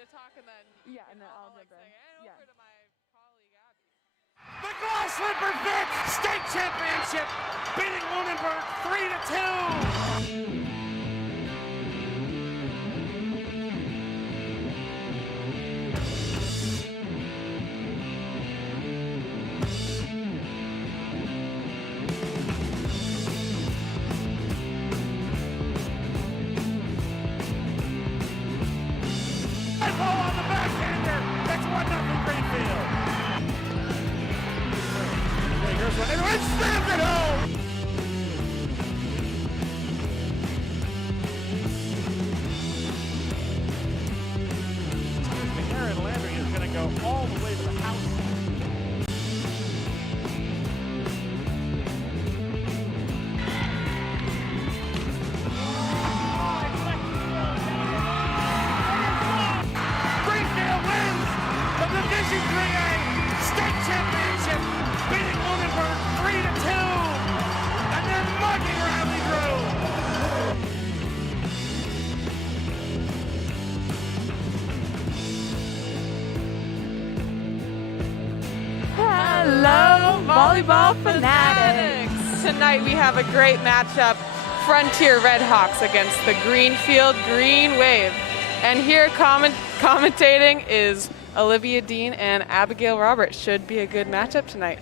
you to talk and then and then I'll like jump say, in. and over to my colleague Abby. The Glass Slipper Fits State Championship, beating Lunenburg 3-2. On the backhander, that's 1-0 Greenfield. Here's one, and slams it home. Aaron Landry is going to go all the way to the house. Division 3A State Championship, beating Lunenburg 3-2, and then mugging Riley Grove. Hello, volleyball fanatics! Tonight we have a great matchup, Frontier Redhawks against the Greenfield Green Wave. And here commentating is Olivia Dean and Abigail Roberts. Should be a good matchup tonight.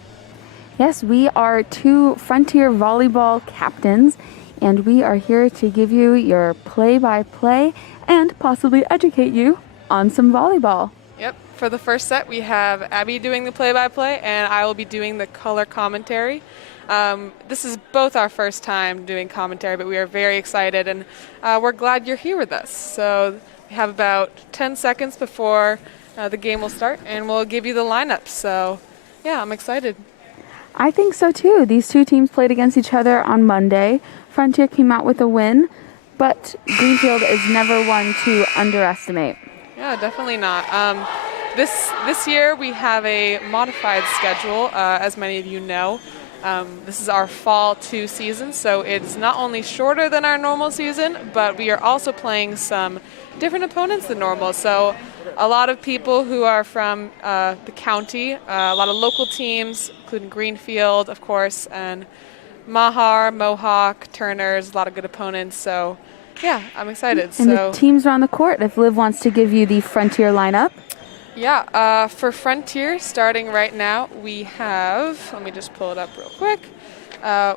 Yes, we are two Frontier volleyball captains, and we are here to give you your play-by-play and possibly educate you on some volleyball. Yep. For the first set, we have Abby doing the play-by-play, and I will be doing the color commentary. This is both our first time doing commentary, but we are very excited, and we're glad you're here with us. So we have about 10 seconds before the game will start, and we'll give you the lineup. So, yeah, I'm excited. I think so, too. These two teams played against each other on Monday. Frontier came out with a win, but Greenfield is never one to underestimate. Yeah, definitely not. This year we have a modified schedule, as many of you know. This is our Fall 2 season, so it's not only shorter than our normal season, but we are also playing some different opponents than normal. So a lot of people who are from the county, a lot of local teams, including Greenfield, of course, and Mahar, Mohawk, Turners, a lot of good opponents. So, yeah, I'm excited. And the teams are on the court if Liv wants to give you the Frontier lineup. Yeah, for Frontier, starting right now, we have, let me just pull it up real quick.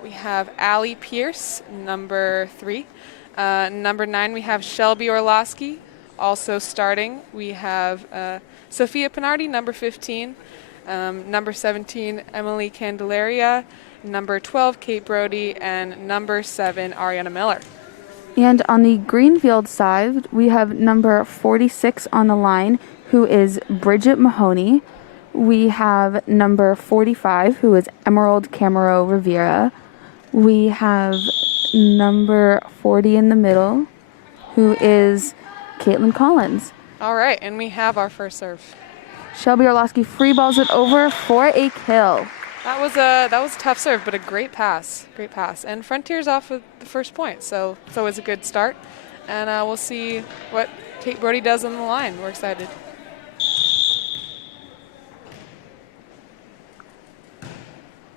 We have Allie Pierce, number 3. Number 9, we have Shelby Orlowski. Also starting, we have Sophia Pinardi, number 15. Number 17, Emily Candelaria. Number 12, Kate Brody. And number 7, Ariana Miller. And on the Greenfield side, we have number 46 on the line, who is Bridget Mahoney. We have number 45, who is Emerald Camaro Rivera. We have number 40 in the middle, who is Caitlin Collins. All right, and we have our first serve. Shelby Orlowski free balls it over for a kill. That was a tough serve, but a great pass. Great pass. And Frontier's off with the first point, so it's always a good start. And we'll see what Kate Brody does on the line. We're excited.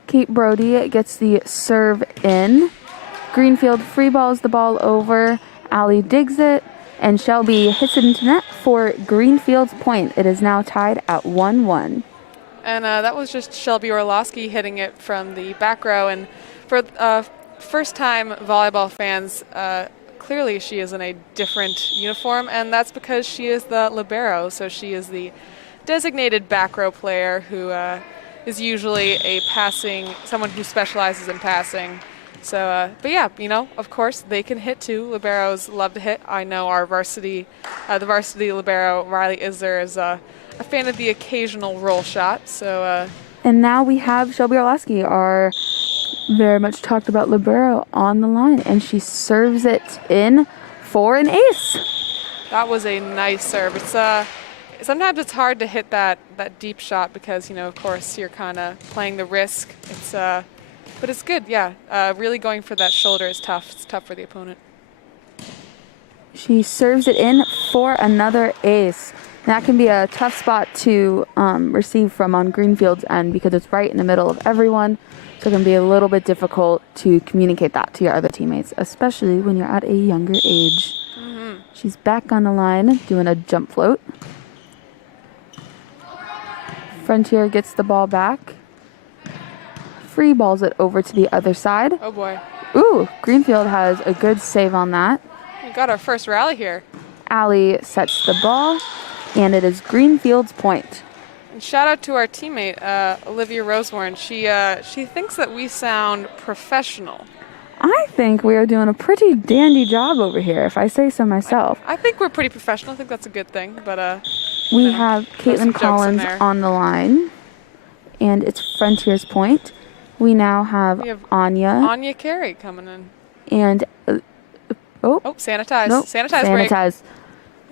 Kate Brody gets the serve in. Greenfield free balls the ball over. Allie digs it, and Shelby hits it into net for Greenfield's point. It is now tied at 1-1. And that was just Shelby Orlowski hitting it from the back row. And for first-time volleyball fans, clearly she is in a different uniform, and that's because she is the libero. So she is the designated back row player who is usually someone who specializes in passing. So, but yeah, of course, they can hit too. Liberos love to hit. I know our the varsity libero, Riley Isler, is a fan of the occasional roll shot. So, and now we have Shelby Orlowski, our very much talked about libero, on the line, and she serves it in for an ace. That was a nice serve. Sometimes it's hard to hit that deep shot because, of course, you're kind of playing the risk. But it's good, yeah. Really going for that shoulder is tough. It's tough for the opponent. She serves it in for another ace. That can be a tough spot to receive from on Greenfield's end because it's right in the middle of everyone. So it can be a little bit difficult to communicate that to your other teammates, especially when you're at a younger age. Mm-hmm. She's back on the line doing a jump float. Frontier gets the ball back. Free balls it over to the other side. Oh boy. Ooh, Greenfield has a good save on that. We got our first rally here. Allie sets the ball, and it is Greenfield's point. And shout out to our teammate, Olivia Rosewarne. She thinks that we sound professional. I think we are doing a pretty dandy job over here, if I say so myself. I think we're pretty professional. I think that's a good thing. But we have throw some Caitlin jokes in Collins there. on the line, and it's Frontier's point. We now have We have Anya Anya Carey coming in. and Oh, sanitize. nope, Sanitize break. sanitize.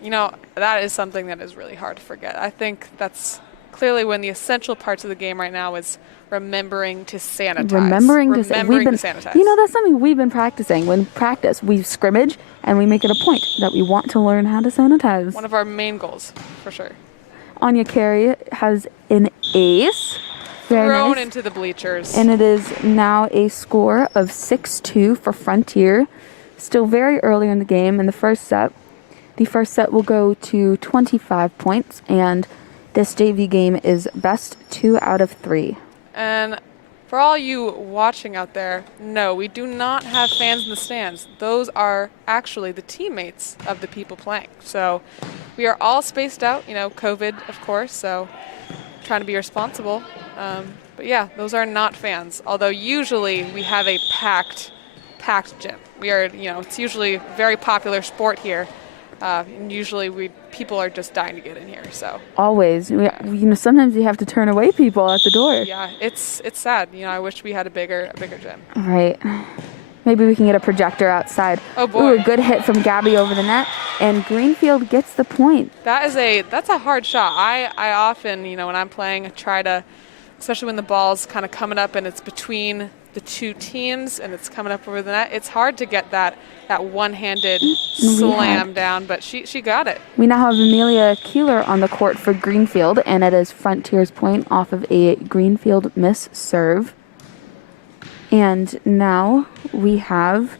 You know, that is something that is really hard to forget. I think that's clearly one of the essential parts of the game right now is remembering to sanitize. Remembering to sanitize. You know, that's something we've been practicing. When practice, we scrimmage and we make it a point that we want to learn how to sanitize. One of our main goals, for sure. Anya Carey has an ace. Very Thrown nice. into the bleachers. And it is now a score of 6-2 for Frontier. Still very early in the game in the first set. The first set will go to 25 points, and this JV game is best 2 out of 3. And for all you watching out there, no, we do not have fans in the stands. Those are actually the teammates of the people playing. So we are all spaced out, you know, COVID, of course, so trying to be responsible. But yeah, those are not fans. Although usually we have a packed gym. We are, you know, it's usually a very popular sport here. And usually people are just dying to get in here. So Always. You know, sometimes you have to turn away people at the door. yeah, it's sad. You know, I wish we had a bigger gym. All right. Maybe we can get a projector outside. Oh, boy. Ooh, a good hit from Gabby over the net, and Greenfield gets the point. That's a hard shot. I often, you know, when I'm playing, I try to, especially when the ball's kind of coming up and it's between the two teams and it's coming up over the net, it's hard to get that one-handed slam down, but she got it. We now have Amelia Keeler on the court for Greenfield, and it is Frontier's point off of a Greenfield miss serve. And now we have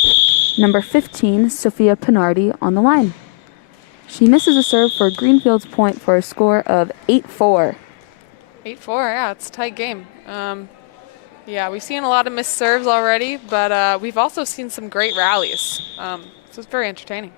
number 15, Sophia Pinardi, on the line. She misses a serve for Greenfield's point for a score of 8-4. 8-4, yeah, it's a tight game. Yeah, we've seen a lot of missed serves already, but we've also seen some great rallies. So it's very entertaining.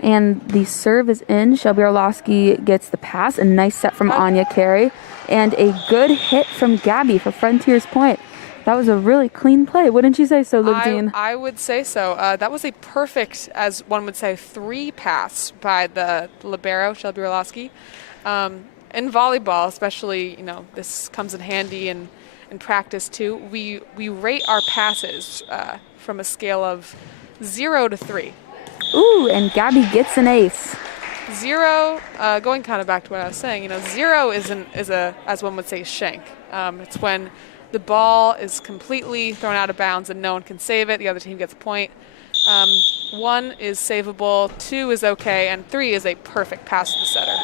And the serve is in. Shelby Orlowski gets the pass. A nice set from Anya Carey. And a good hit from Gabby for Frontier's point. That was a really clean play. Wouldn't you say so, Luke Dean? I would say so. That was a perfect, as one would say, 3-pass by the libero, Shelby Orlowski. In volleyball, especially, you know, this comes in handy in practice too. We rate our passes from a scale of 0 to 3. Ooh, and Gabby gets an ace. 0, going kind of back to what I was saying, you know, 0 is a, as one would say, shank. It's when the ball is completely thrown out of bounds and no one can save it. The other team gets a point. 1 is savable, 2 is okay, and 3 is a perfect pass to the setter.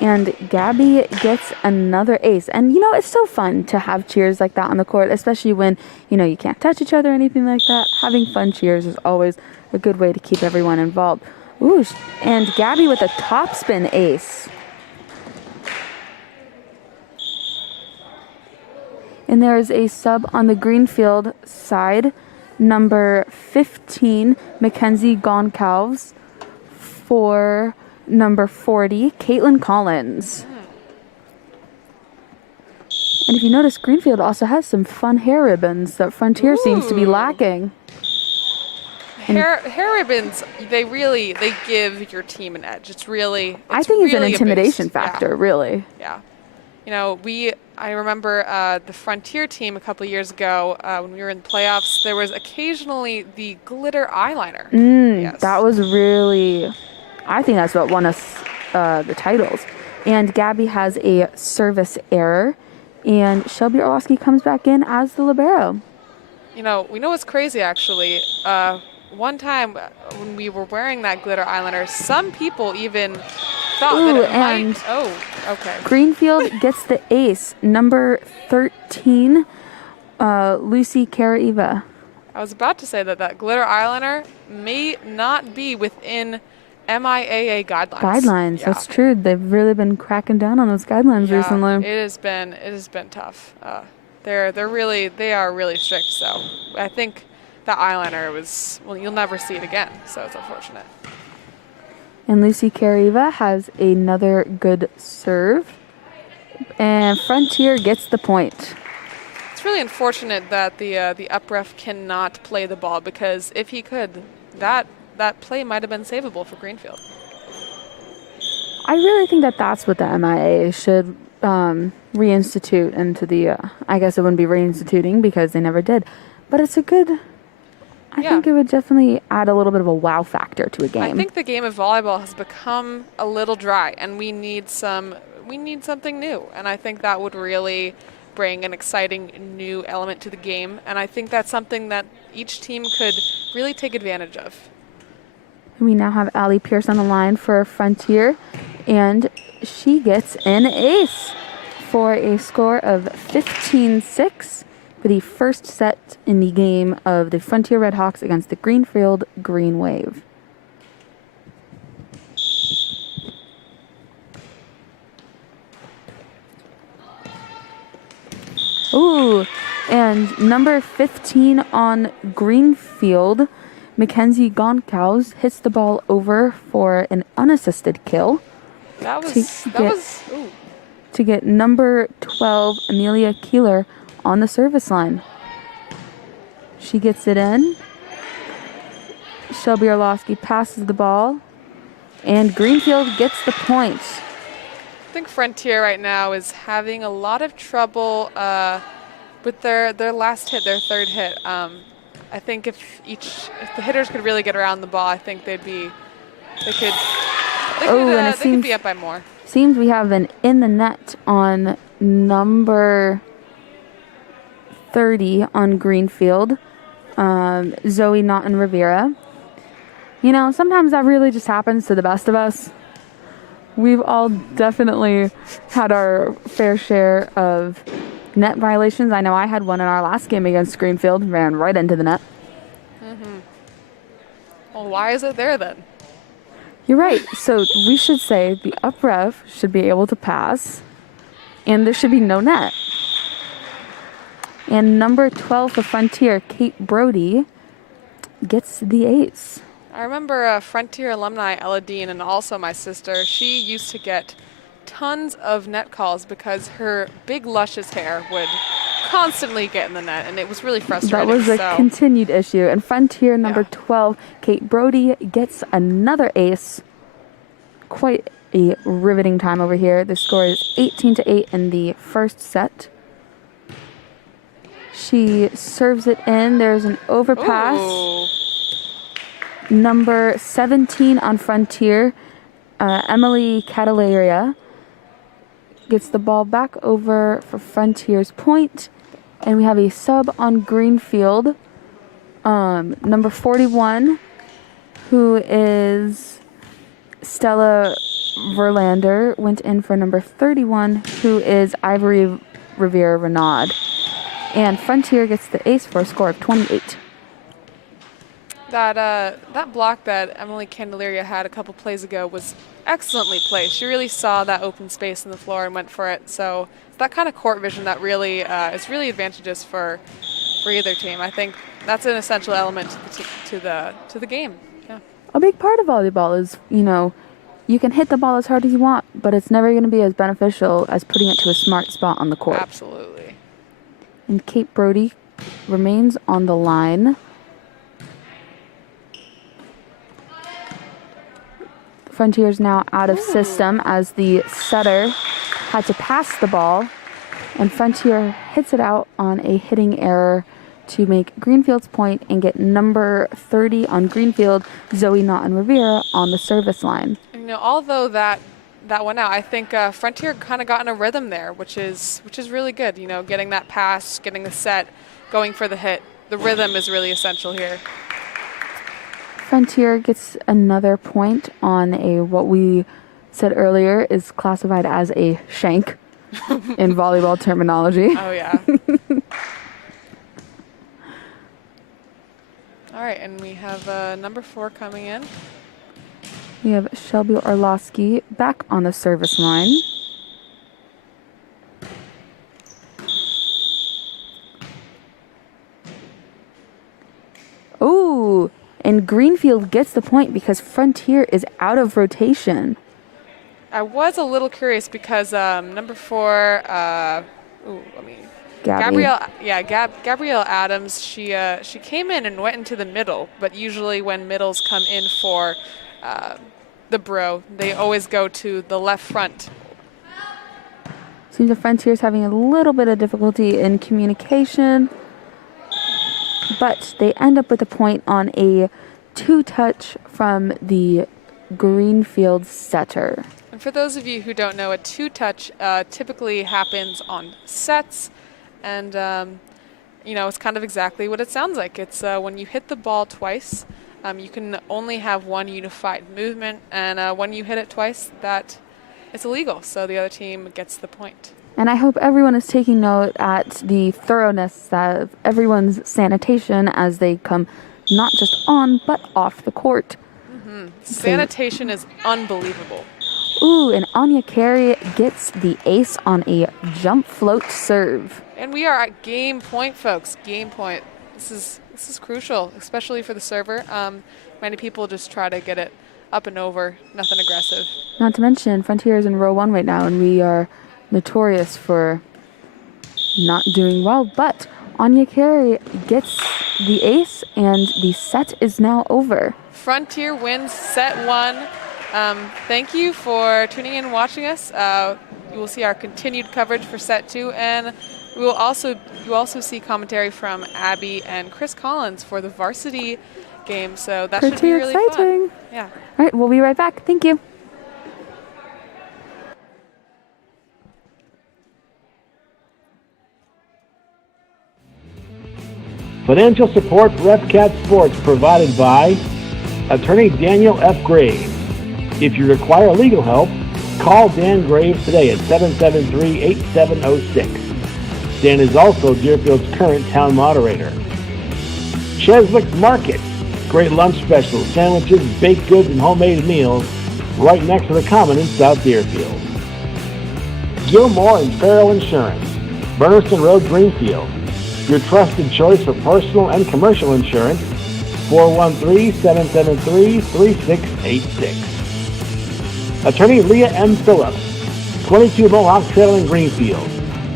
And Gabby gets another ace. And, you know, it's so fun to have cheers like that on the court, especially when, you know, you can't touch each other or anything like that. Having fun cheers is always a good way to keep everyone involved. Ooh, and Gabby with a topspin ace. And there is a sub on the Greenfield side, number 15, Mackenzie Goncalves, for number 40, Caitlin Collins. And if you notice, Greenfield also has some fun hair ribbons that Frontier seems to be lacking. Hair ribbons, they give your team an edge. It's really, I think it's an really intimidation factor, really. Yeah. You know, I remember the Frontier team a couple of years ago when we were in the playoffs, there was occasionally the glitter eyeliner. Yes. That was really, I think that's what won us the titles. And Gabby has a service error, and Shelby Orlowski comes back in as the libero. You know, we know what's crazy, actually. one time when we were wearing that glitter eyeliner, some people even thought Ooh, that it and might. Oh, okay. Greenfield gets the ace, number 13, Lucy Karaiva. I was about to say that that glitter eyeliner may not be within MIAA guidelines. Yeah. That's true. They've really been cracking down on those guidelines Yeah, recently. it has been tough. They are really strict. So I think the eyeliner was, well, you'll never see it again. So it's unfortunate. And Lucy Karaiva has another good serve. And Frontier gets the point. It's really unfortunate that the up ref cannot play the ball, because if he could, that play might have been savable for Greenfield. I really think that that's what the MIA should reinstitute into the, I guess it wouldn't be reinstituting because they never did. But it's a good, I think it would definitely add a little bit of a wow factor to a game. I think the game of volleyball has become a little dry, and we need something new. And I think that would really bring an exciting new element to the game. And I think that's something that each team could really take advantage of. We now have Allie Pierce on the line for Frontier, and she gets an ace for a score of 15-6 for the first set in the game of the Frontier Redhawks against the Greenfield Green Wave. Ooh, and number 15 on Greenfield, Mackenzie Gonkaus, hits the ball over for an unassisted kill. To get number 12, Amelia Keeler, on the service line. She gets it in. Shelby Orlowski passes the ball, and Greenfield gets the point. I think Frontier right now is having a lot of trouble with their last hit, their third hit. I think if the hitters could really get around the ball, I think they could be up by more. Seems we have an in the net on number 30 on Greenfield, Zoe Naughton Rivera. You know, sometimes that really just happens to the best of us. We've all definitely had our fair share of net violations. I know I had one in our last game against Greenfield, ran right into the net. Mm-hmm. Well, why is it there then? You're right. So we should say the up ref should be able to pass, and there should be no net. And number 12 for Frontier, Kate Brody, gets the ace. I remember a Frontier alumni, Ella Dean, and also my sister. She used to get tons of net calls because her big luscious hair would constantly get in the net, and it was really frustrating. That was a continued issue. And Frontier number 12, Kate Brody, gets another ace. Quite a riveting time over here. The score is 18-8 in the first set. She serves it in. There's an overpass. Ooh. Number 17 on Frontier, Emily Cataleria, gets the ball back over for Frontier's point. And we have a sub on Greenfield, number 41, who is Stella Verlander, went in for number 31, who is Ivory Rivera Renaud. And Frontier gets the ace for a score of 28. That block that Emily Candelaria had a couple plays ago was excellently placed. She really saw that open space in the floor and went for it. So it's that kind of court vision that really is really advantageous for either team. I think that's an essential element to the game. Yeah. A big part of volleyball is, you can hit the ball as hard as you want, but it's never going to be as beneficial as putting it to a smart spot on the court. Absolutely. And Kate Brody remains on the line. Frontier's now out of system as the setter had to pass the ball, and Frontier hits it out on a hitting error to make Greenfield's point and get number 30 on Greenfield, Zoe Naughton Rivera, on the service line. Although that went out, I think Frontier kind of got in a rhythm there, which is really good. Getting that pass, getting the set, going for the hit. The rhythm is really essential here. Frontier gets another point on what we said earlier is classified as a shank in volleyball terminology. Oh, yeah. All right, and we have number 4 coming in. We have Shelby Orlowski back on the service line. Ooh, and Greenfield gets the point because Frontier is out of rotation. I was a little curious because number 4, Gabby. Gabrielle Adams. She came in and went into the middle, but usually when middles come in for the bro, they always go to the left front. Seems the Frontier's having a little bit of difficulty in communication, but they end up with a point on a 2-touch from the Greenfield setter. And for those of you who don't know, a 2-touch typically happens on sets, and it's kind of exactly what it sounds like. It's when you hit the ball twice, you can only have one unified movement, and when you hit it twice, that it's illegal, so the other team gets the point. And I hope everyone is taking note at the thoroughness of everyone's sanitation as they come not just on, but off the court. Mm-hmm. Sanitation is unbelievable. Ooh, and Anya Carey gets the ace on a jump float serve. And we are at game point, folks. Game point. This is crucial, especially for the server. Many people just try to get it up and over, nothing aggressive. Not to mention, Frontier is in row 1 right now, and we are notorious for not doing well. But Anya Carey gets the ace, and the set is now over. Frontier wins set 1. Thank you for tuning in and watching us. You will see our continued coverage for set 2, and you will also see commentary from Abby and Chris Collins for the varsity game. So that should be really exciting. Fun. Yeah. All right, we'll be right back. Thank you. Financial support for FCAT Sports provided by Attorney Daniel F. Graves. If you require legal help, call Dan Graves today at 773-8706. Dan is also Deerfield's current town moderator. Cheswick's Market. Great lunch specials, sandwiches, baked goods, and homemade meals right next to the Common in South Deerfield. Gilmore and Farrell Insurance. Burniston Road, Greenfield. Your trusted choice for personal and commercial insurance. 413-773-3686. Attorney Leah M. Phillips, 22 Mohawk Trail in Greenfield.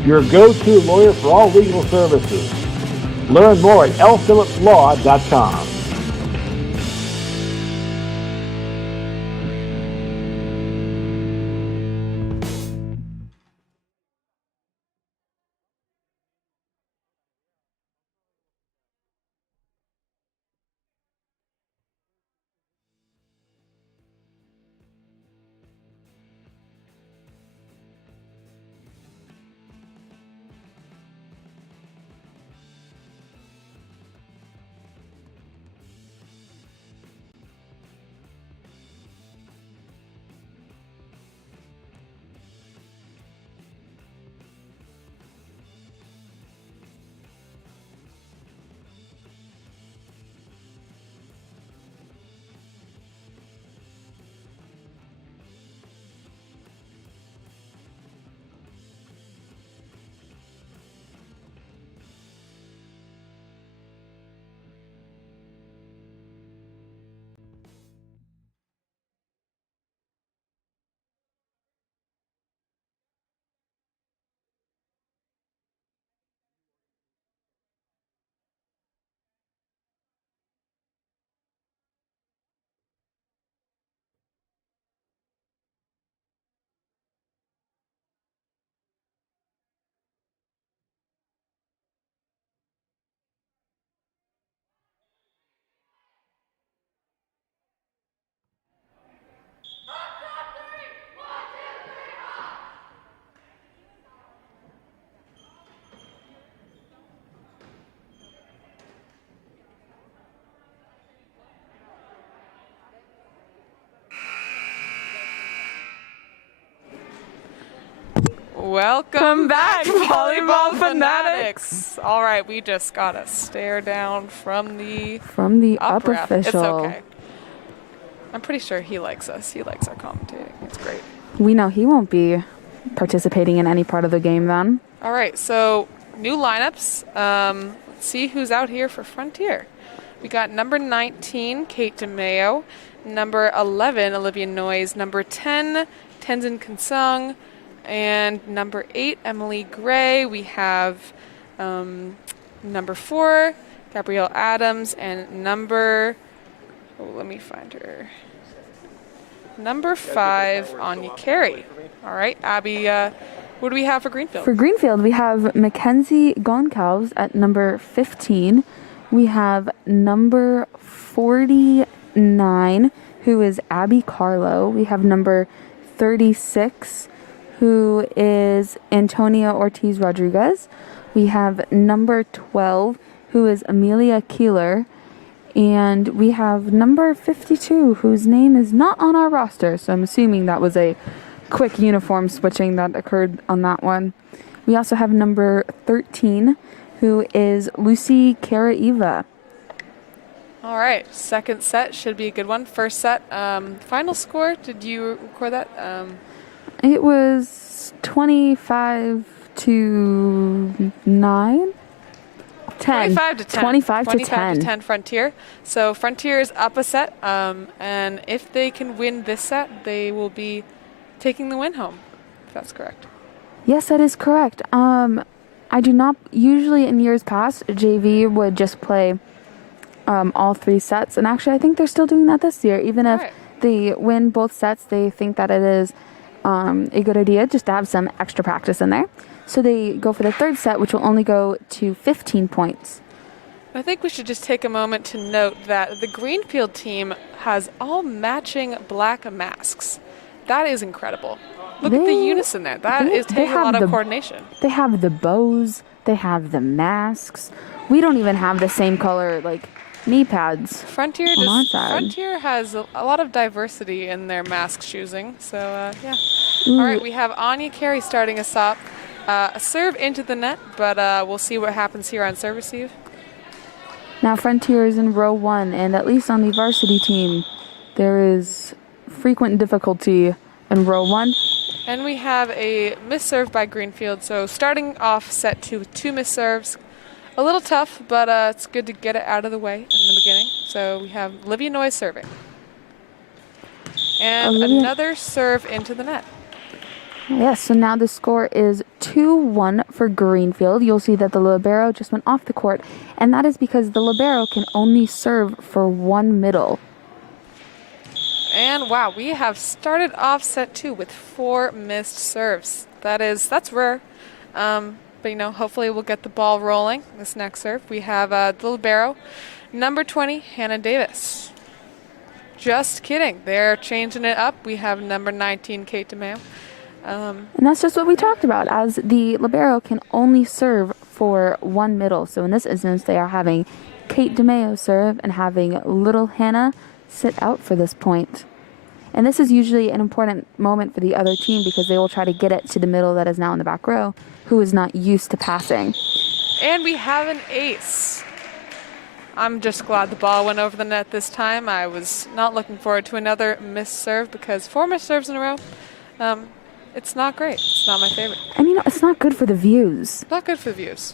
Your go-to lawyer for all legal services. Learn more at lphillipslaw.com. Welcome back, volleyball fanatics. All right, we just got a stare down from the up ref. official. It's okay. I'm pretty sure he likes us. He likes our commentating. It's great. We know he won't be participating in any part of the game then. All right, so new lineups. Let's see who's out here for Frontier. We got number 19, Kate DeMayo. Number 11, Olivia Noyes. Number 10, Tenzin Kansung. And number 8, Emily Gray. We have number 4, Gabrielle Adams. And let me find her. Number 5, Anya Carey. All right, Abby, what do we have for Greenfield? For Greenfield, we have Mackenzie Goncalves at number 15. We have number 49, who is Abby Carlo. We have number 36, who is Antonia Ortiz Rodriguez. We have number 12, who is Amelia Keeler. And we have number 52, whose name is not on our roster. So I'm assuming that was a quick uniform switching that occurred on that one. We also have number 13, who is Lucy Karaeva. All right, second set should be a good one. First set, final score, did you record that? It was 25 to 9? 10. 25 to 10. 25 to 25 to 10. 10 Frontier. So Frontier is up a set, and if they can win this set, they will be taking the win home, if that's correct. Yes, that is correct. I do not, usually in years past, JV would just play all 3 sets. And actually, I think they're still doing that this year. Even if they win both sets, they think that it is a good idea just to have some extra practice in there. So they go for the third set, which will only go to 15 points. I think we should just take a moment to note that the Greenfield team has all matching black masks. That is incredible. Look at the unison there. That is taking a lot of coordination. They have the bows. They have the masks. We don't even have the same color, knee pads. Frontier has a lot of diversity in their mask choosing. So, yeah. All right, we have Anya Carey starting us up. A serve into the net, but we'll see what happens here on serve receive. Now Frontier is in row 1, and at least on the varsity team, there is frequent difficulty in row 1. And we have a miss serve by Greenfield, so starting off set 2 with 2 miss serves. A little tough, but it's good to get it out of the way in the beginning. So we have Olivia Noyes serving. And another serve into the net. Yes, so now the score is 2-1 for Greenfield. You'll see that the libero just went off the court, and that is because the libero can only serve for 1 middle. And wow, we have started off set 2 with 4 missed serves. That's rare. But hopefully we'll get the ball rolling this next serve. We have the libero, number 20, Hannah Davis. Just kidding. They're changing it up. We have number 19, Kate DeMayo. And that's just what we talked about, as the libero can only serve for 1 middle. So in this instance, they are having Kate DeMayo serve and having little Hannah sit out for this point. And this is usually an important moment for the other team because they will try to get it to the middle that is now in the back row, who is not used to passing. And we have an ace. I'm just glad the ball went over the net this time. I was not looking forward to another missed serve because 4 missed serves in a row, it's not great. It's not my favorite. And it's not good for the views. Not good for the views.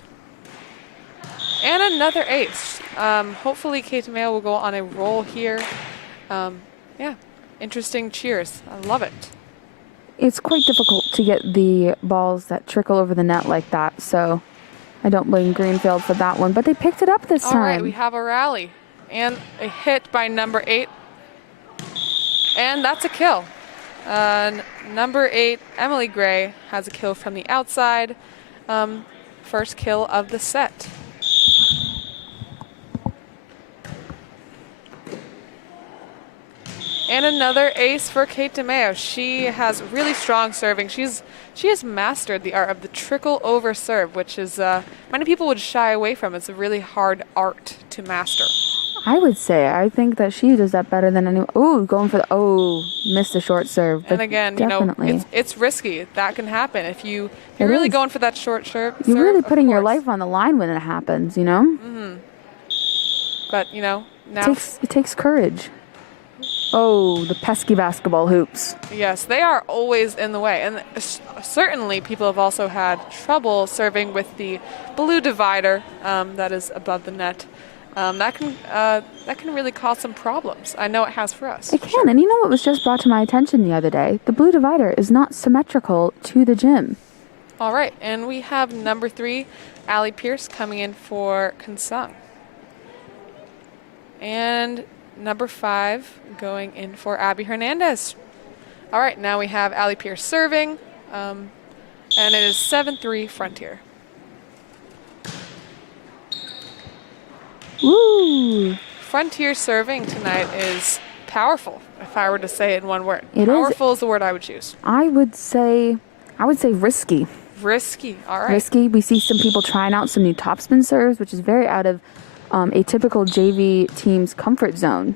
And another ace. Hopefully Kate DeMayo will go on a roll here. Yeah, interesting cheers. I love it. It's quite difficult to get the balls that trickle over the net like that, so I don't blame Greenfield for that one. But they picked it up this time. All right, we have a rally and a hit by number 8. And that's a kill. Number 8, Emily Gray, has a kill from the outside. First kill of the set. And another ace for Kate DeMayo. She has really strong serving. She has mastered the art of the trickle over serve, which is many people would shy away from. It's a really hard art to master. I would say. I think that she does that better than anyone. Oh, going for the missed the short serve. But And again, definitely. it's risky. That can happen if you're It really is. going for that short serve. You're really of putting your course. life on the line when it happens, you know? But now It takes courage. Oh, the pesky basketball hoops. yes, they are always in the way, and certainly people have also had trouble serving with the blue divider that is above the net. That can really cause some problems. I know it has for us. It can, and you know what was just brought to my attention the other day? The blue divider is not symmetrical to the gym. All right, and we have number 3, Allie Pierce, coming in for Kunsung. And number 5 going in for Abby Hernandez. All right, now we have Allie Pierce serving, and it is 7-3 Frontier. Woo! Frontier serving tonight is powerful, if I were to say it in one word. It is. Powerful is the word I would choose. I would say risky. Risky, all right. Risky. We see some people trying out some new topspin serves, which is very out of a typical JV team's comfort zone.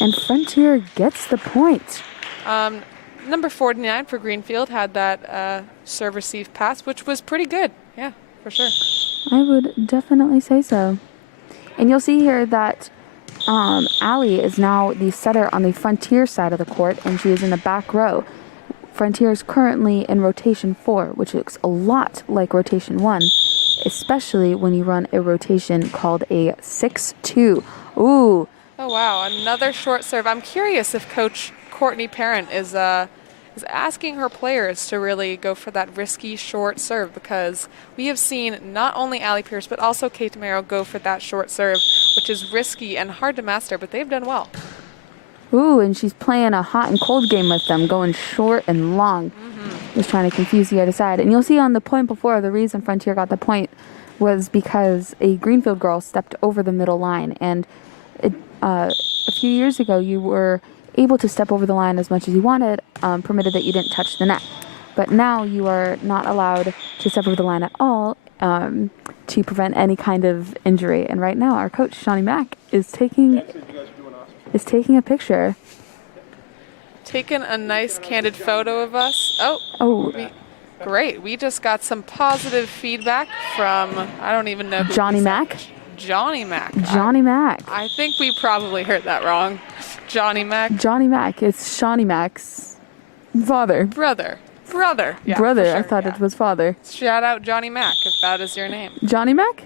And Frontier gets the point. Number 49 for Greenfield had that serve receive pass, which was pretty good. Yeah, for sure. I would definitely say so. And you'll see here that Allie is now the setter on the Frontier side of the court, and she is in the back row. Frontier is currently in rotation 4, which looks a lot like rotation 1, especially when you run a rotation called a 6-2. Ooh. Oh, wow, another short serve. I'm curious if Coach Courtney Parent is asking her players to really go for that risky short serve, because we have seen not only Allie Pierce but also Kate DeMero go for that short serve, which is risky and hard to master, but they've done well. Ooh, and she's playing a hot and cold game with them, going short and long. Just trying to confuse the other side. And you'll see on the point before, the reason Frontier got the point was because a Greenfield girl stepped over the middle line. And a few years ago, you were able to step over the line as much as you wanted, permitted that you didn't touch the net. But now you are not allowed to step over the line at all to prevent any kind of injury. And right now, our coach, Shawnee Mack, is taking a picture. Taking a nice candid photo of us. Great. We just got some positive feedback from, I don't even know who Johnny we said. Mack? Johnny Mack. Johnny Mack. I think we probably heard that wrong. Johnny Mack. Johnny Mack. It's Shawnee Mack's father. Brother. Yeah, Brother. for sure, I thought it was father. Shout out Johnny Mack if that is your name. Johnny Mack?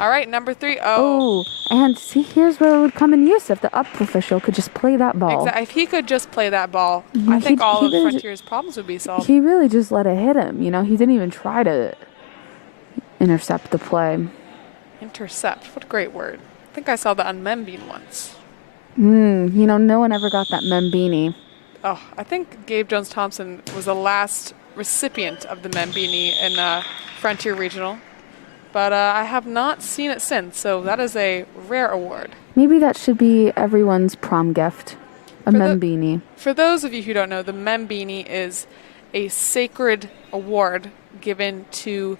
All right, number 3. Oh, and see, here's where it would come in use if the up official could just play that ball. If he could just play that ball, Yeah, I think all of really Frontier's problems would be solved. He really just let it hit him, you know? He didn't even try to intercept the play. Intercept. What a great word. I think I saw that on Membean once. You know, no one ever got that Membini. Oh, I think Gabe Jones-Thompson was the last recipient of the Membini in Frontier Regional. But I have not seen it since, so that is a rare award. Maybe that should be everyone's prom gift. A Membini. For those of you who don't know, the Membini is a sacred award given to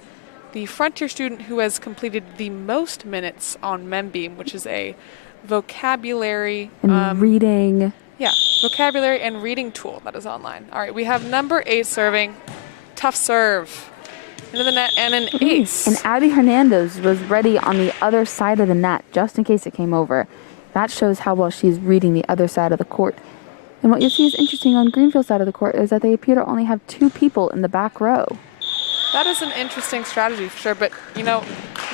the Frontier student who has completed the most minutes on Membeam, which is a vocabulary And reading. Yeah, vocabulary and reading tool that is online. All right, we have number 8 serving. Tough serve. Into the net and an ace. And Abby Hernandez was ready on the other side of the net, just in case it came over. That shows how well she's reading the other side of the court. And what you'll see is interesting on Greenfield's side of the court is that they appear to only have 2 people in the back row. That is an interesting strategy for sure. But, you know,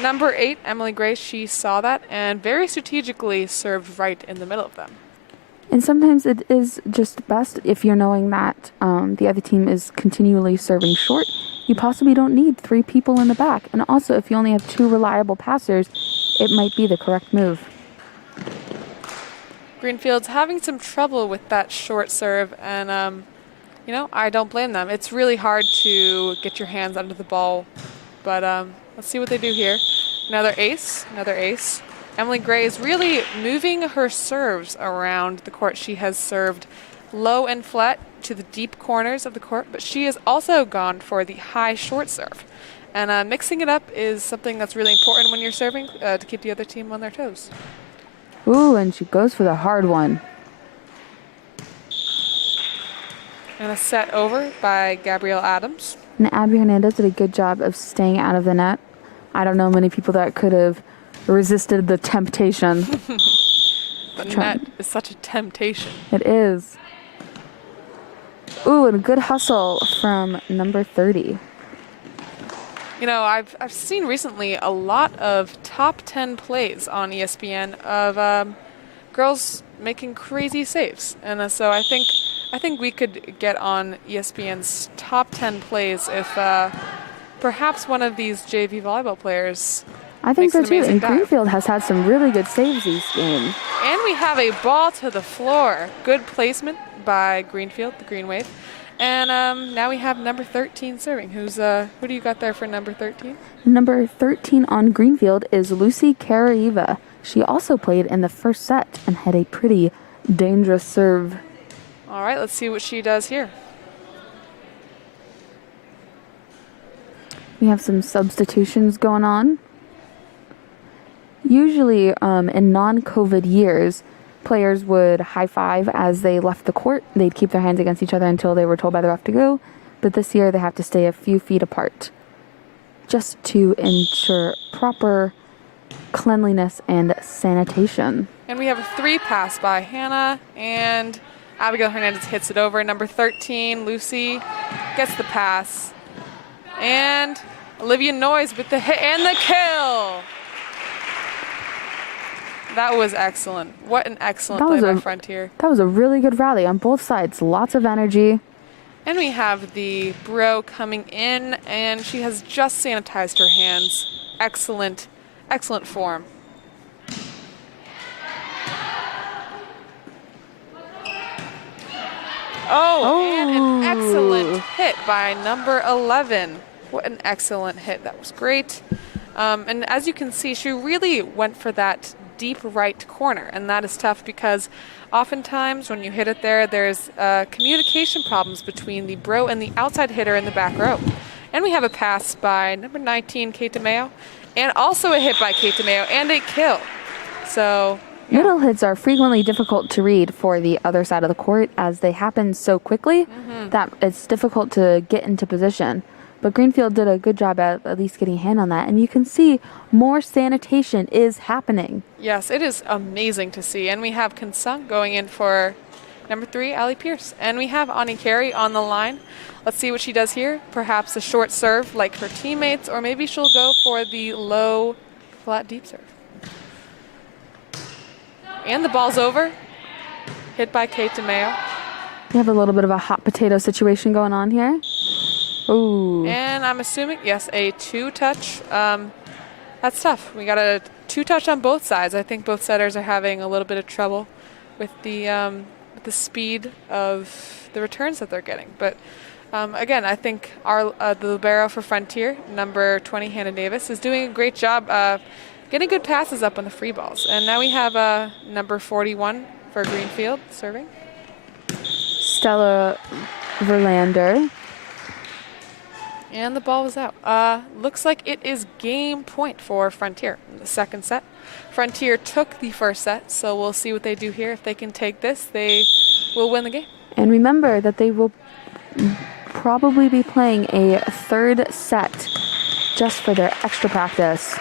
number 8, Emily Grace, she saw that and very strategically served right in the middle of them. And sometimes it is just best if you're knowing that the other team is continually serving short. You possibly don't need 3 people in the back. And also, if you only have 2 reliable passers, it might be the correct move. Greenfield's having some trouble with that short serve, and, you know, I don't blame them. It's really hard to get your hands under the ball, but let's see what they do here. Another ace. Emily Gray is really moving her serves around the court. She has served low and flat to the deep corners of the court, but she has also gone for the high short serve. And mixing it up is something that's really important when you're serving to keep the other team on their toes. Ooh, and she goes for the hard one. And a set over by Gabrielle Adams. And Abby Hernandez did a good job of staying out of the net. I don't know many people that could have resisted the temptation. The net is such a temptation. It is. Ooh, and a good hustle from number 30. You know, I've seen recently a lot of top 10 plays on ESPN of girls making crazy saves, and so I think we could get on ESPN's top 10 plays if perhaps one of these JV volleyball players. I think so makes too. an amazing And dive. Greenfield has had some really good saves these games. And we have a ball to the floor. Good placement by Greenfield, the Green Wave. And now we have number 13 serving. Who do you got there for number 13? Number 13 on Greenfield is Lucy Karaiva. She also played in the first set and had a pretty dangerous serve. All right, let's see what she does here. We have some substitutions going on. Usually in non-COVID years, players would high-five as they left the court. They'd keep their hands against each other until they were told by the ref to go. But this year they have to stay a few feet apart just to ensure proper cleanliness and sanitation. And we have a 3 pass by Hannah, and Abigail Hernandez hits it over. Number 13, Lucy, gets the pass. And Olivia Noyes with the hit and the kill. That was excellent. What an excellent play by Frontier. That was a really good rally on both sides. Lots of energy. And we have the Bro coming in, and she has just sanitized her hands. Excellent, excellent form. And an excellent hit by number 11. What an excellent hit. That was great. And as you can see, she really went for that deep right corner, and that is tough because oftentimes when you hit it there, there's communication problems between the Bro and the outside hitter in the back row. And we have a pass by number 19, Kate DeMeo, and also a hit by Kate DeMeo, and a kill. So middle hits are frequently difficult to read for the other side of the court as they happen so quickly that it's difficult to get into position. But Greenfield did a good job at least getting a hand on that. And you can see more sanitation is happening. Yes, it is amazing to see. And we have Kinsung going in for number 3, Allie Pierce. And we have Ani Carey on the line. Let's see what she does here. Perhaps a short serve like her teammates, or maybe she'll go for the low, flat, deep serve. And the ball's over. Hit by Kate DeMeo. We have a little bit of a hot potato situation going on here. Ooh. And I'm assuming, yes, a 2-touch. That's tough. We got a 2-touch on both sides. I think both setters are having a little bit of trouble with the speed of the returns that they're getting. But again, I think the libero for Frontier, number 20, Hannah Davis, is doing a great job getting good passes up on the free balls. And now we have number 41 for Greenfield serving. Stella Verlander. And the ball was out. Looks like it is game point for Frontier in the second set. Frontier took the first set, so we'll see what they do here. If they can take this, they will win the game. And remember that they will probably be playing a third set just for their extra practice.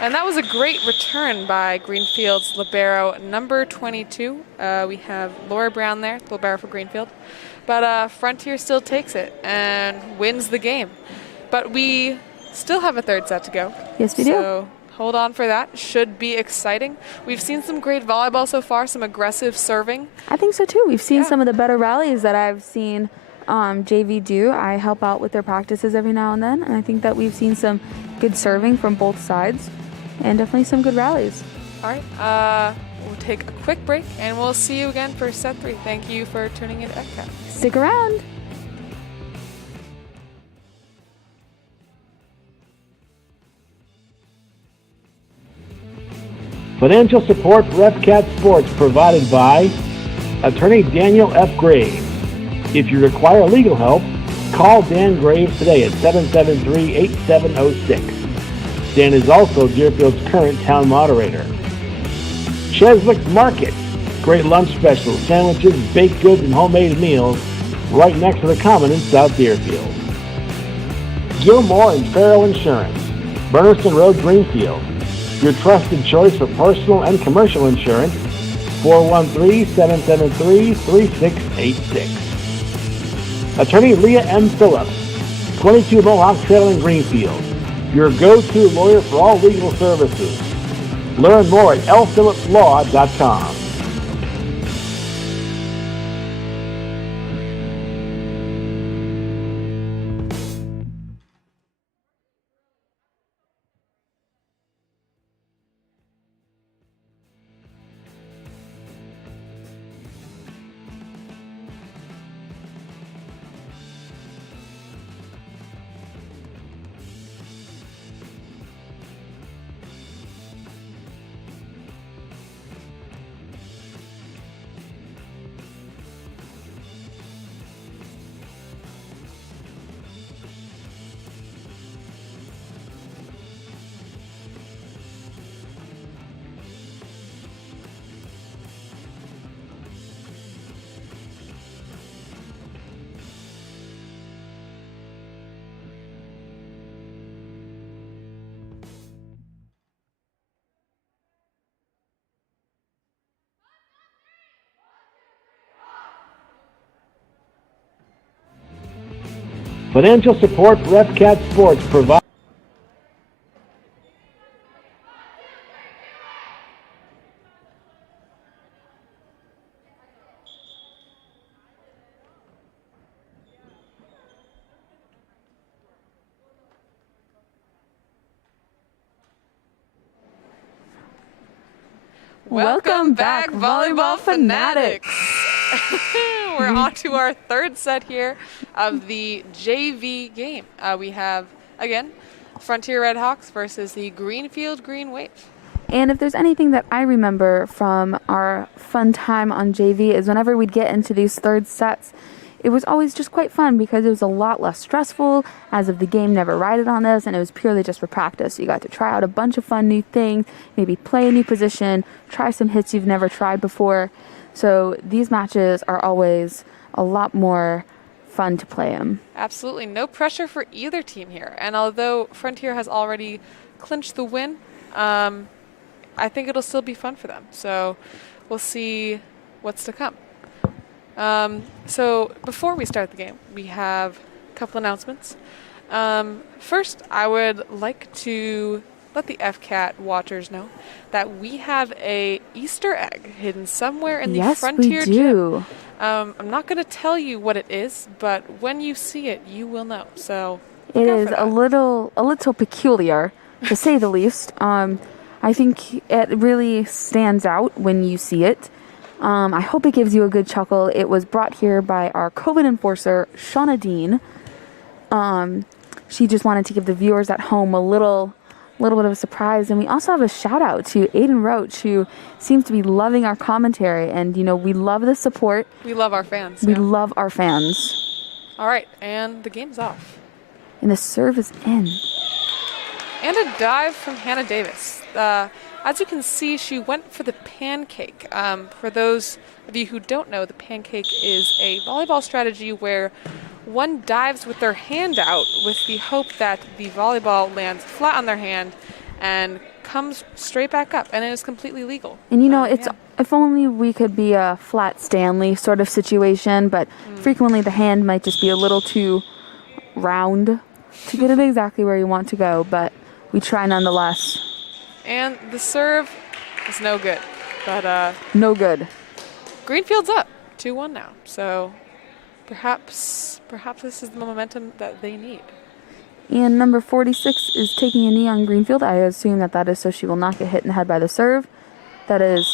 And that was a great return by Greenfield's libero, number 22. We have Laura Brown there, the libero for Greenfield. But Frontier still takes it and wins the game. But we still have a third set to go. Yes, we do. So hold on for that. Should be exciting. We've seen some great volleyball so far, some aggressive serving. I think so too. We've seen some of the better rallies that I've seen JV do. I help out with their practices every now and then, and I think that we've seen some good serving from both sides and definitely some good rallies. All right. We'll take a quick break, and we'll see you again for set 3. Thank you for tuning in to EdCap. Stick around. Financial support for FCAT Sports provided by Attorney Daniel F. Graves. If you require legal help, Call Dan Graves today at 773-8706. Dan is also Deerfield's current town moderator. Cheswick's Market. Great lunch specials, sandwiches, baked goods, and homemade meals right next to the Common in South Deerfield. Gilmore and Farrell Insurance. Burniston Road, Greenfield. Your trusted choice for personal and commercial insurance. 413-773-3686. Attorney Leah M. Phillips. 22 Mohawk Trail in Greenfield. Your go-to lawyer for all legal services. Learn more at lphillipslaw.com. Financial support for FCAT Sports provides. Welcome back, volleyball fanatics. We're on to our third set here of the JV game. We have, again, Frontier Redhawks versus the Greenfield Green Wave. And if there's anything that I remember from our fun time on JV is whenever we'd get into these third sets, it was always just quite fun because it was a lot less stressful, as if the game never rided on this, and it was purely just for practice. So you got to try out a bunch of fun new things, maybe play a new position, try some hits you've never tried before. So these matches are always a lot more fun to play them. Absolutely. No pressure for either team here. And although Frontier has already clinched the win, I think it'll still be fun for them. So we'll see what's to come. So before we start the game, we have a couple announcements. First, I would like to let the FCAT watchers know that we have a Easter egg hidden somewhere in the Frontier gym. Yes, we do. I'm not going to tell you what it is, but when you see it, you will know. So it is a little peculiar, to say the least. I think it really stands out when you see it. I hope it gives you a good chuckle. It was brought here by our COVID enforcer, Shauna Dean. She just wanted to give the viewers at home a little bit of a surprise. And we also have a shout out to Aiden Roach, who seems to be loving our commentary. And, you know, we love the support. We love our fans. We love our fans. All right, and the game's off. And the serve is in. And a dive from Hannah Davis. As you can see, she went for the pancake. For those of you who don't know, the pancake is a volleyball strategy where one dives with their hand out with the hope that the volleyball lands flat on their hand and comes straight back up, and it is completely legal. And you know, if only we could be a flat Stanley sort of situation, but frequently the hand might just be a little too round to get it exactly where you want to go, but we try nonetheless. And the serve is no good, but no good. Greenfield's up 2-1 now, so perhaps this is the momentum that they need. And number 46 is taking a knee on Greenfield. I assume that is so she will not get hit in the head by the serve. That is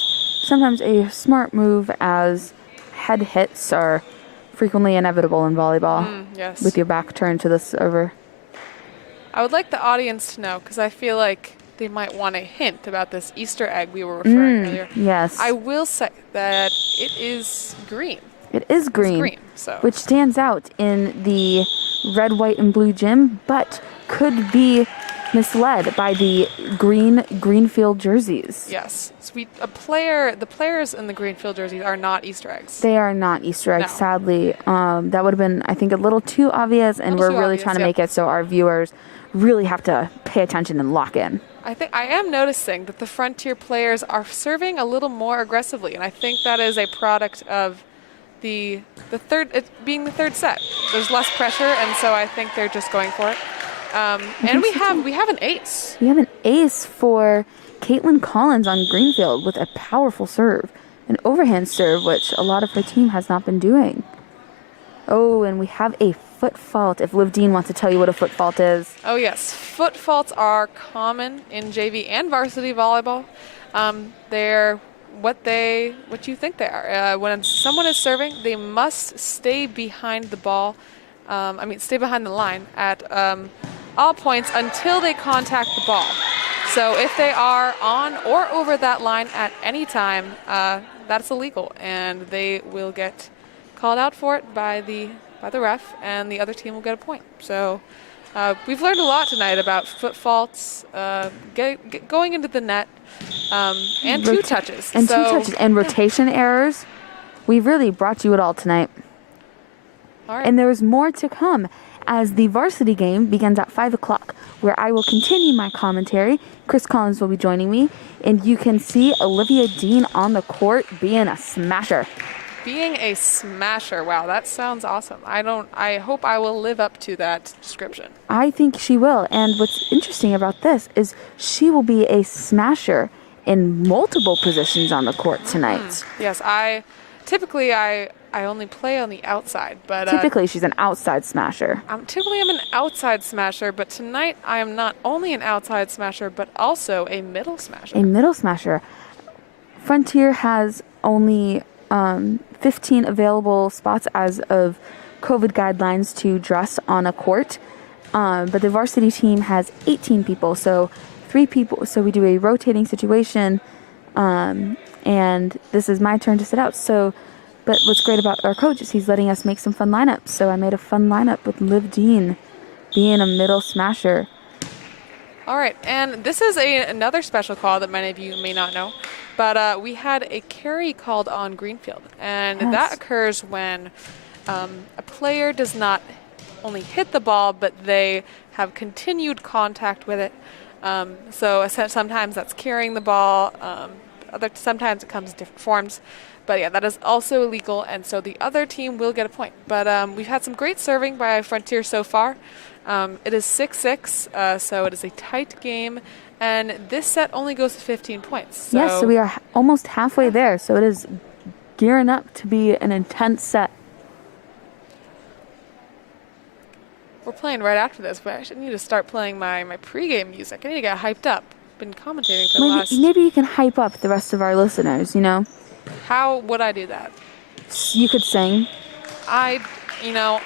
sometimes a smart move, as head hits are frequently inevitable in volleyball. Yes. With your back turned to the server. I would like the audience to know, because I feel like they might want a hint about this Easter egg we were referring earlier. Yes. I will say that it is green. It is green, so. which stands out in the red, white, and blue gym, but could be misled by the Greenfield jerseys. Yes. The players in the Greenfield jerseys are not Easter eggs. They are not Easter eggs, No. sadly. That would have been, I think, a little too obvious, and we're really trying to make it so our viewers really have to pay attention and lock in. I am noticing that the Frontier players are serving a little more aggressively, and I think that is a product of it being the third set. There's less pressure, and so I think they're just going for it. And we have an ace. We have an ace for Caitlin Collins on Greenfield with a powerful serve, an overhand serve, which a lot of her team has not been doing. Oh, and we have a foot fault. If Liv Dean wants to tell you what a foot fault is. Oh yes, foot faults are common in JV and varsity volleyball. They're what you think they are. When someone is serving, they must stay behind the ball. Stay behind the line at all points until they contact the ball. So if they are on or over that line at any time, that's illegal, and they will get called out for it by the ref, and the other team will get a point. So we've learned a lot tonight about foot faults, going into the net, and two touches. And two touches and rotation errors. We've really brought you it all tonight. All right. And there's more to come as the varsity game begins at 5 o'clock, where I will continue my commentary. Chris Collins will be joining me, and you can see Olivia Dean on the court being a smasher. Being a smasher. Wow, that sounds awesome. I hope I will live up to that description. I think she will. And what's interesting about this is she will be a smasher in multiple positions on the court tonight. Yes, typically I only play on the outside, but typically she's an outside smasher. I'm an outside smasher, but tonight I am not only an outside smasher, but also a middle smasher. A middle smasher. Frontier has only 15 available spots as of COVID guidelines to dress on a court, but the varsity team has 18 people, so 3 people. So we do a rotating situation, and this is my turn to sit out. But what's great about our coach is he's letting us make some fun lineups. So I made a fun lineup with Liv Dean being a middle smasher. All right, and this is another special call that many of you may not know, but we had a carry called on Greenfield, and that occurs when a player does not only hit the ball, but they have continued contact with it. So sometimes that's carrying the ball, sometimes it comes in different forms. But yeah, that is also illegal, and so the other team will get a point. But we've had some great serving by Frontier so far. It is 6-6, so it is a tight game, and this set only goes to 15 points. So yes, so we are almost halfway there, so it is gearing up to be an intense set. We're playing right after this, but I should need to start playing my pregame music. I need to get hyped up. Been commentating for the last... Maybe you can hype up the rest of our listeners, you know? How would I do that? You could sing. I will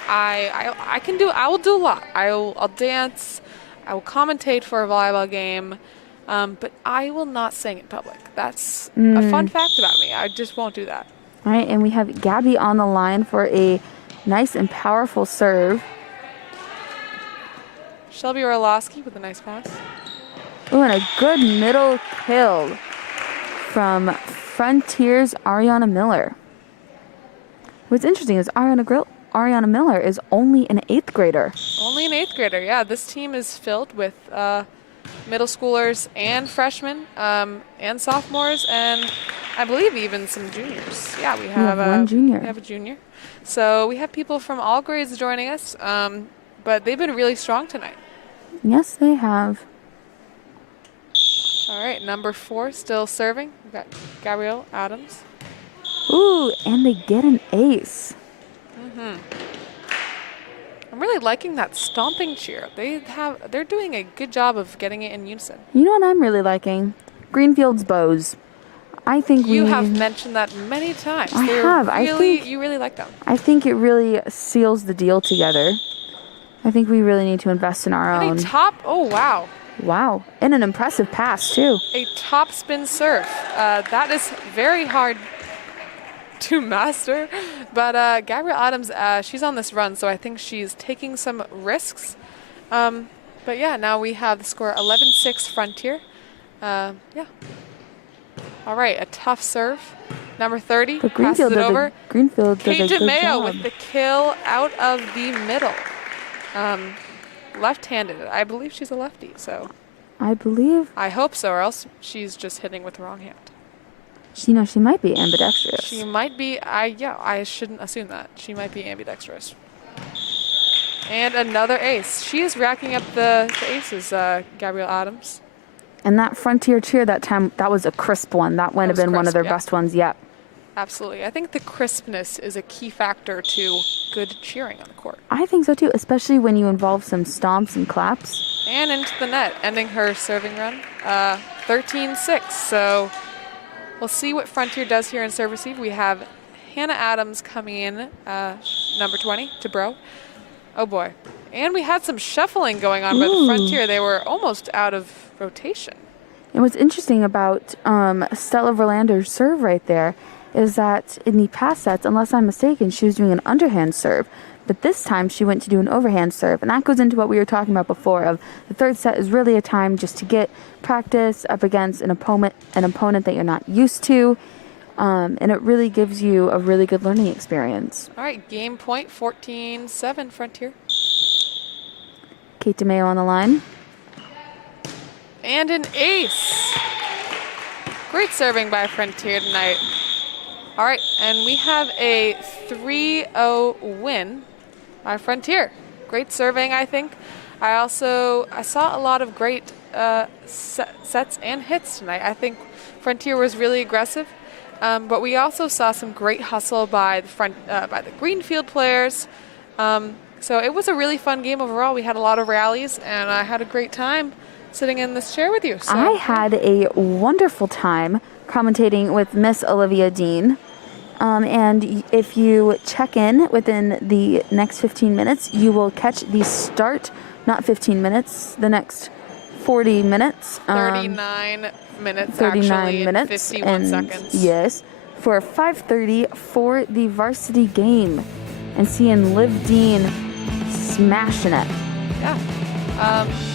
do a lot. I'll dance. I will commentate for a volleyball game, but I will not sing in public. That's a fun fact about me. I just won't do that. All right, and we have Gabby on the line for a nice and powerful serve. Shelby Orlowski with a nice pass. Ooh, and a good middle kill from Frontier's Ariana Miller. What's interesting is Ariana Miller is only an 8th grader. Only an 8th grader, yeah. This team is filled with middle schoolers and freshmen and sophomores, and I believe even some juniors. Yeah, we have one junior. We have a junior. So we have people from all grades joining us, but they've been really strong tonight. Yes, they have. All right, number 4 still serving. We've got Gabrielle Adams. Ooh, and they get an ace. I'm really liking that stomping cheer. They're doing a good job of getting it in unison. You know what I'm really liking? Greenfield's bows. I think you have mentioned that many times. I have. You really like them. I think it really seals the deal together. I think we really need to invest in our own. Oh, wow. Wow. And an impressive pass, too. A top spin serve. That is very hard to master. But Gabrielle Adams, she's on this run, so I think she's taking some risks. But yeah, now we have the score 11-6 Frontier. Yeah. All right, a tough serve. Number 30 But passes it over. Greenfield does Kate a good DeMeo job. with the kill out of the middle. Left-handed. I believe she's a lefty, so I believe, I hope so, or else she's just hitting with the wrong hand. she might be ambidextrous. She might be. I shouldn't assume that. She might be ambidextrous. And another ace. She is racking up the aces, Gabrielle Adams. And that Frontier cheer that time, that was a crisp one. That might have was been one of crisp, their yeah. best ones yet. Absolutely. I think the crispness is a key factor to good cheering on the court. I think so too, especially when you involve some stomps and claps. And into the net, ending her serving run. 13-6. So we'll see what Frontier does here in serve receive. We have Hannah Adams coming in, number 20, to Bro. Oh boy. And we had some shuffling going on by the Frontier. They were almost out of rotation. And what's interesting about Stella Verlander's serve right there is that in the past sets, unless I'm mistaken, she was doing an underhand serve. But this time she went to do an overhand serve. And that goes into what we were talking about before of the third set is really a time just to get practice up against an opponent that you're not used to. And it really gives you a really good learning experience. All right, game point, 14-7 Frontier. Kate DeMeo on the line. And an ace. Great serving by Frontier tonight. All right, and we have a 3-0 win by Frontier. Great serving, I think. I saw a lot of great sets and hits tonight. I think Frontier was really aggressive, but we also saw some great hustle by the Greenfield players. So it was a really fun game overall. We had a lot of rallies, and I had a great time sitting in this chair with you. So, I had a wonderful time commentating with Miss Olivia Dean. And if you check in within the next 15 minutes, you will catch the start, not 15 minutes, the next 40 minutes. 39 minutes, 39 actually, minutes. 51 and seconds. Yes, for 5:30 for the varsity game. And seeing Liv Dean smashing it. Yeah.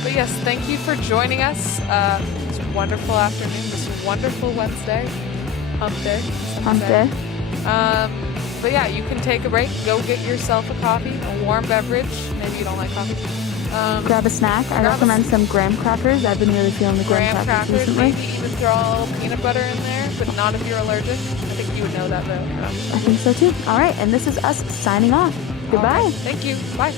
But yes, thank you for joining us this wonderful afternoon, this wonderful Wednesday, hump day. Hump day. But yeah, you can take a break, go get yourself a coffee, a warm beverage. Maybe you don't like coffee. Grab a snack. I recommend some graham crackers. I've been really feeling the graham crackers recently. Maybe even throw a little peanut butter in there, but not if you're allergic. I think you would know that though. I think so too. All right, and this is us signing off. Goodbye. All right, thank you. Bye.